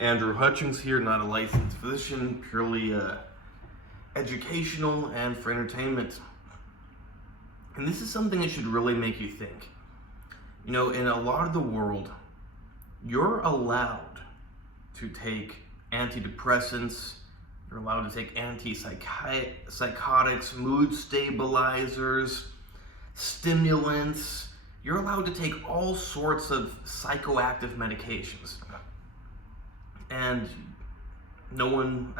AndreyHutch here, not a licensed physician, purely educational and for entertainment. And this is something that should really make you think. You know, in a lot of the world, you're allowed to take antidepressants, you're allowed to take antipsychotics, mood stabilizers, stimulants. You're allowed to take all sorts of psychoactive medications. And no one,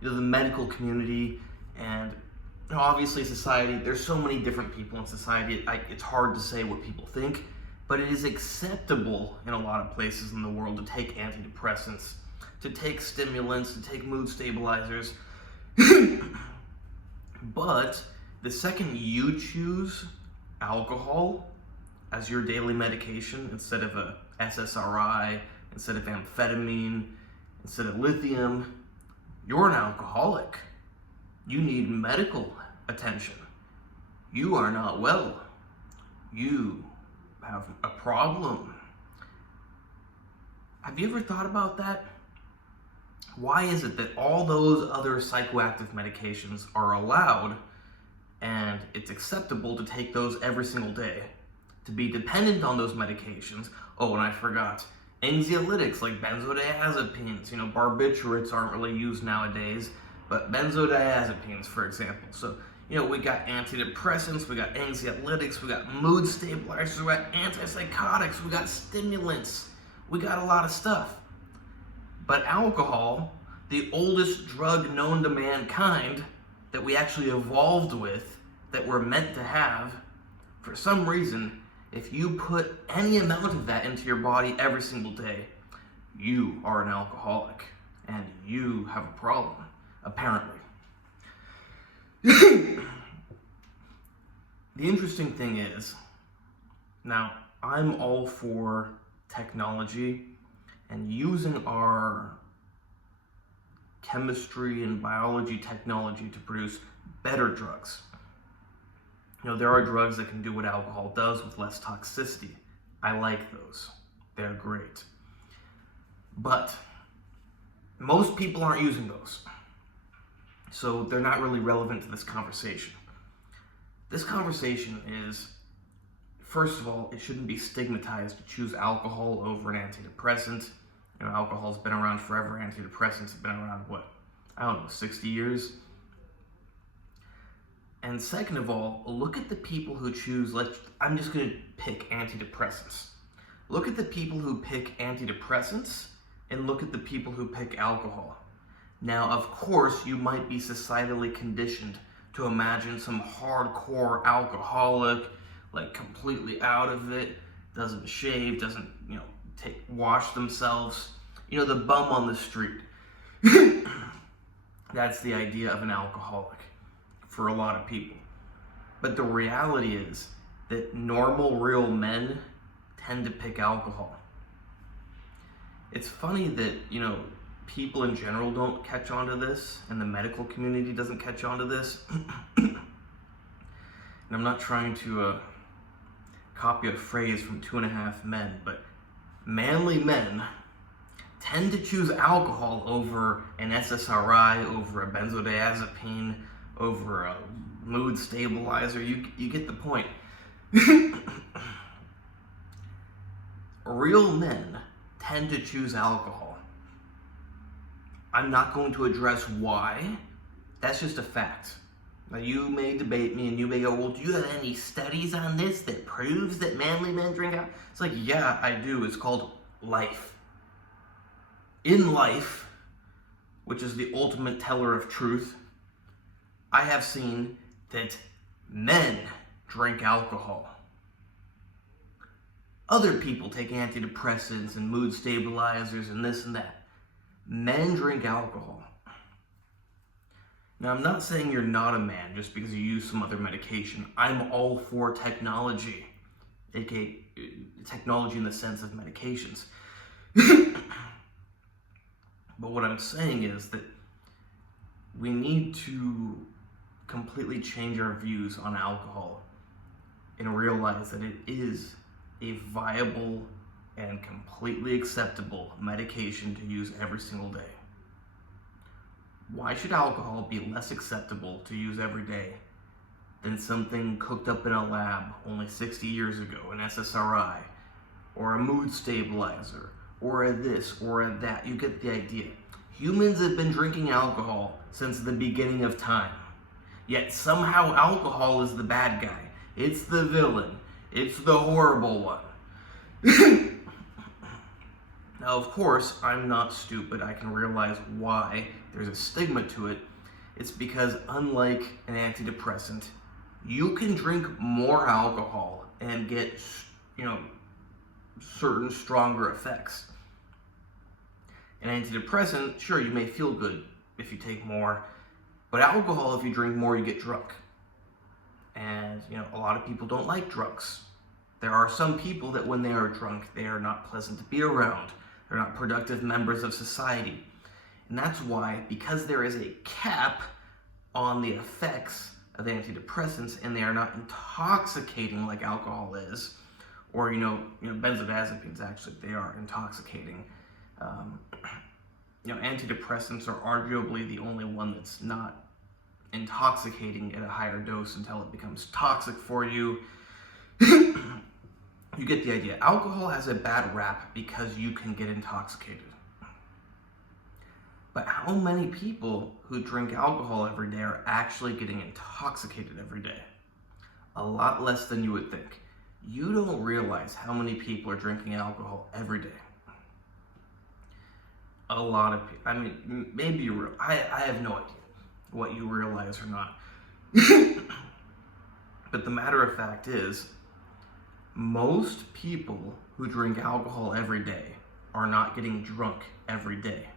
the medical community and obviously society, there's so many different people in society, it's hard to say what people think, but it is acceptable in a lot of places in the world to take antidepressants, to take stimulants, to take mood stabilizers. But the second you choose alcohol as your daily medication instead of a SSRI, instead of amphetamine, instead of lithium, you're an alcoholic. You need medical attention. You are not well. You have a problem. Have you ever thought about that? Why is it that all those other psychoactive medications are allowed and it's acceptable to take those every single day, to be dependent on those medications? Oh, and I forgot, anxiolytics like benzodiazepines, barbiturates aren't really used nowadays, but benzodiazepines, for example. So, we got antidepressants, we got anxiolytics, we got mood stabilizers, we got antipsychotics, we got stimulants, we got a lot of stuff. But alcohol, the oldest drug known to mankind that we actually evolved with, that we're meant to have, for some reason, if you put any amount of that into your body every single day, you are an alcoholic and you have a problem, apparently. The interesting thing is, now I'm all for technology and using our chemistry and biology technology to produce better drugs. There are drugs that can do what alcohol does with less toxicity. I like those. They're great. But most people aren't using those. So they're not really relevant to this conversation. This conversation is, first of all, it shouldn't be stigmatized to choose alcohol over an antidepressant. Alcohol's been around forever. Antidepressants have been around, 60 years? And second of all, look at the people who choose, I'm just going to pick antidepressants. Look at the people who pick antidepressants and look at the people who pick alcohol. Now, of course, you might be societally conditioned to imagine some hardcore alcoholic, completely out of it, doesn't shave, doesn't, wash themselves, the bum on the street. That's the idea of an alcoholic for a lot of people. But the reality is that normal, real men tend to pick alcohol. It's funny that, people in general don't catch on to this, and the medical community doesn't catch on to this. And I'm not trying to copy a phrase from 2.5 Men, but manly men tend to choose alcohol over an SSRI, over a benzodiazepine, over a mood stabilizer. You get the point. Real men tend to choose alcohol. I'm not going to address why. That's just a fact. Now, you may debate me and you may go, well, do you have any studies on this that proves that manly men drink alcohol? It's like, yeah, I do. It's called life. In life, which is the ultimate teller of truth, I have seen that men drink alcohol. Other people take antidepressants and mood stabilizers and this and that. Men drink alcohol. Now, I'm not saying you're not a man just because you use some other medication. I'm all for technology, aka technology in the sense of medications. But what I'm saying is that we need to completely change our views on alcohol and realize that it is a viable and completely acceptable medication to use every single day. Why should alcohol be less acceptable to use every day than something cooked up in a lab only 60 years ago, an SSRI, or a mood stabilizer, or a this, or a that? You get the idea. Humans have been drinking alcohol since the beginning of time. Yet somehow alcohol is the bad guy. It's the villain. It's the horrible one. Now, of course, I'm not stupid. I can realize why there's a stigma to it. It's because unlike an antidepressant, you can drink more alcohol and get, certain stronger effects. An antidepressant, sure, you may feel good if you take more, but alcohol, if you drink more, you get drunk. And, a lot of people don't like drunks. There are some people that when they are drunk, they are not pleasant to be around. They're not productive members of society. And that's why, because there is a cap on the effects of antidepressants and they are not intoxicating like alcohol is, or, benzodiazepines, actually, they are intoxicating. Antidepressants are arguably the only one that's not intoxicating at a higher dose until it becomes toxic for you. You get the idea. Alcohol has a bad rap because you can get intoxicated. But how many people who drink alcohol every day are actually getting intoxicated every day? A lot less than you would think. You don't realize how many people are drinking alcohol every day. A lot of people. I mean, maybe you realize. I have no idea what you realize or not. But the matter of fact is, most people who drink alcohol every day are not getting drunk every day.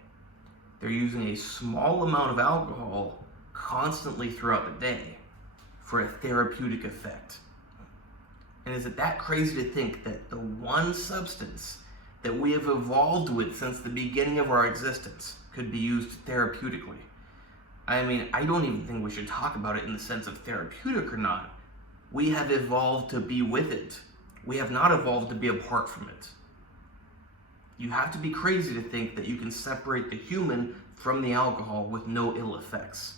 They're using a small amount of alcohol constantly throughout the day for a therapeutic effect. And is it that crazy to think that the one substance that we have evolved with since the beginning of our existence could be used therapeutically? I mean, I don't even think we should talk about it in the sense of therapeutic or not. We have evolved to be with it. We have not evolved to be apart from it. You have to be crazy to think that you can separate the human from the alcohol with no ill effects.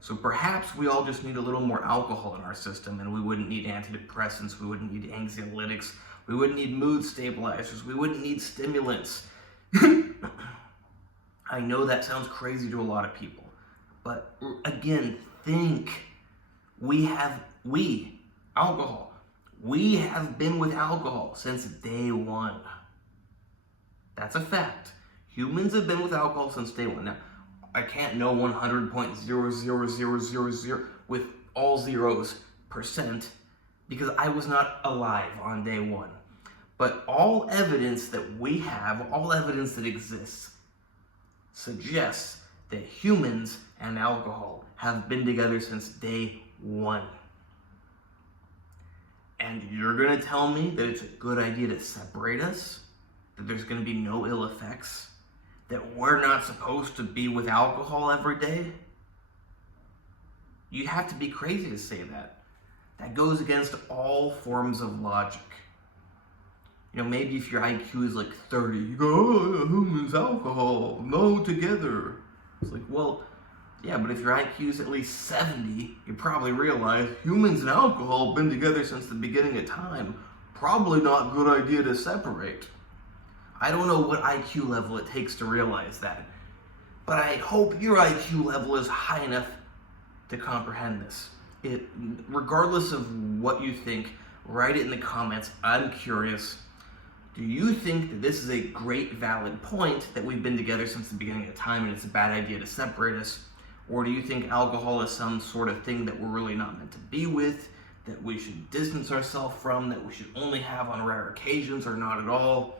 So perhaps we all just need a little more alcohol in our system, and we wouldn't need antidepressants, we wouldn't need anxiolytics, we wouldn't need mood stabilizers, we wouldn't need stimulants. I know that sounds crazy to a lot of people, but again, think. Alcohol. We have been with alcohol since day one. That's a fact. Humans have been with alcohol since day one. Now, I can't know 100.00000 with all zeros % because I was not alive on day one. But all evidence that we have, all evidence that exists, suggests that humans and alcohol have been together since day one. And you're going to tell me that it's a good idea to separate us? That there's going to be no ill effects? That we're not supposed to be with alcohol every day? You have to be crazy to say that. That goes against all forms of logic. Maybe if your IQ is like 30, you go, oh, humans, alcohol, no, together. It's like, well, yeah, but if your IQ is at least 70, you probably realize humans and alcohol have been together since the beginning of time. Probably not a good idea to separate. I don't know what IQ level it takes to realize that, but I hope your IQ level is high enough to comprehend this. Regardless of what you think, write it in the comments. I'm curious. Do you think that this is a great, valid point that we've been together since the beginning of time and it's a bad idea to separate us? Or do you think alcohol is some sort of thing that we're really not meant to be with, that we should distance ourselves from, that we should only have on rare occasions or not at all?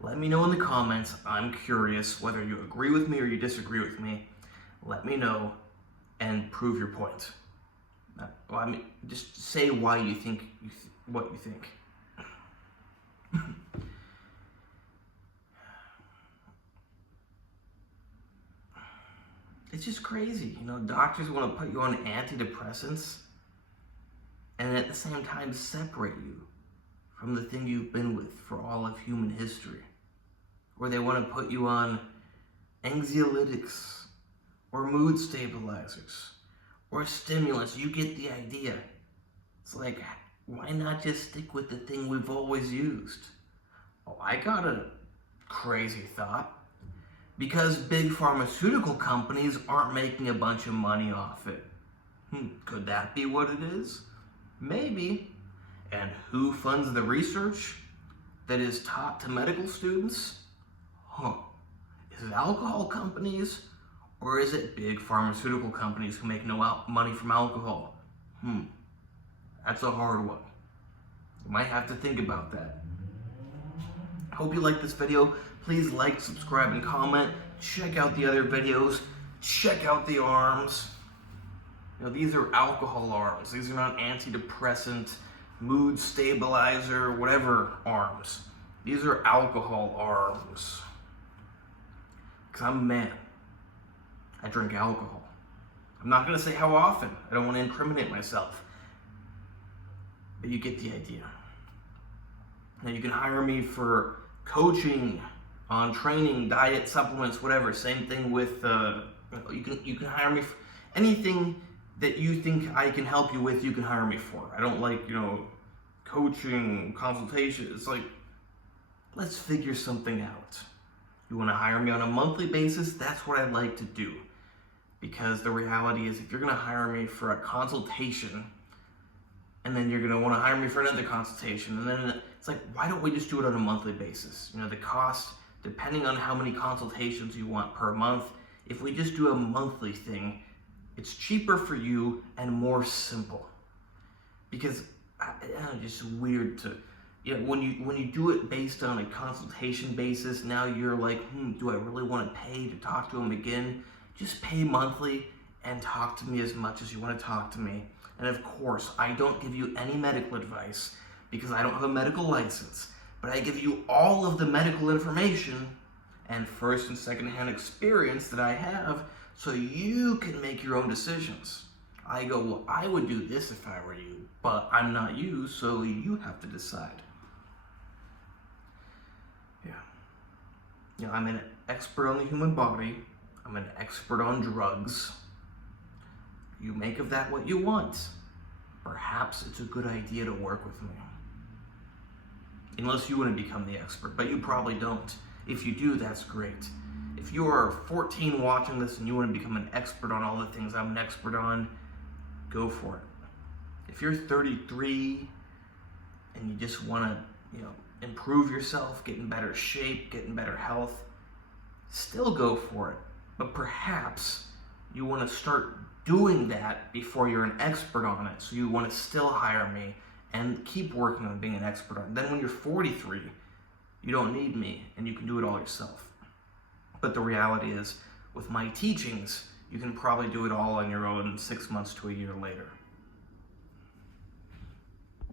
Let me know in the comments. I'm curious whether you agree with me or you disagree with me. Let me know and prove your point. Just say why you think what you think. It's just crazy, doctors want to put you on antidepressants and at the same time separate you from the thing you've been with for all of human history. Or they want to put you on anxiolytics, or mood stabilizers, or stimulants. You get the idea. It's like, why not just stick with the thing we've always used? Oh, I got a crazy thought. Because big pharmaceutical companies aren't making a bunch of money off it. Could that be what it is? Maybe. And who funds the research that is taught to medical students? Is it alcohol companies, or is it big pharmaceutical companies who make no money from alcohol? That's a hard one. You might have to think about that. Hope you liked this video. Please like, subscribe, and comment. Check out the other videos. Check out the arms. These are alcohol arms. These are not antidepressant, mood stabilizer, whatever arms. These are alcohol arms. Because I'm a man. I drink alcohol. I'm not going to say how often. I don't want to incriminate myself. But you get the idea. Now you can hire me for coaching on training, diet, supplements, whatever. Same thing with, you can hire me for anything that you think I can help you with, you can hire me for. I don't like, coaching, consultation. It's like, let's figure something out. You want to hire me on a monthly basis? That's what I like to do. Because the reality is, if you're going to hire me for a consultation, and then you're going to want to hire me for another consultation, and then it's like, why don't we just do it on a monthly basis? The cost, depending on how many consultations you want per month, if we just do a monthly thing, it's cheaper for you and more simple. Because it's just weird to, when you do it based on a consultation basis, now you're like, do I really want to pay to talk to him again? Just pay monthly and talk to me as much as you want to talk to me. And of course, I don't give you any medical advice because I don't have a medical license, but I give you all of the medical information and first and second hand experience that I have so you can make your own decisions. I go, well, I would do this if I were you, but I'm not you, so you have to decide. I'm an expert on the human body. I'm an expert on drugs. You make of that what you want. Perhaps it's a good idea to work with me. Unless you want to become the expert, but you probably don't. If you do, that's great. If you are 14 watching this and you want to become an expert on all the things I'm an expert on, go for it. If you're 33 and you just want to, improve yourself, get in better shape, get in better health, still go for it. But perhaps you want to start doing that before you're an expert on it. So you want to still hire me and keep working on being an expert on it. Then when you're 43, you don't need me and you can do it all yourself. But the reality is, with my teachings, you can probably do it all on your own 6 months to a year later.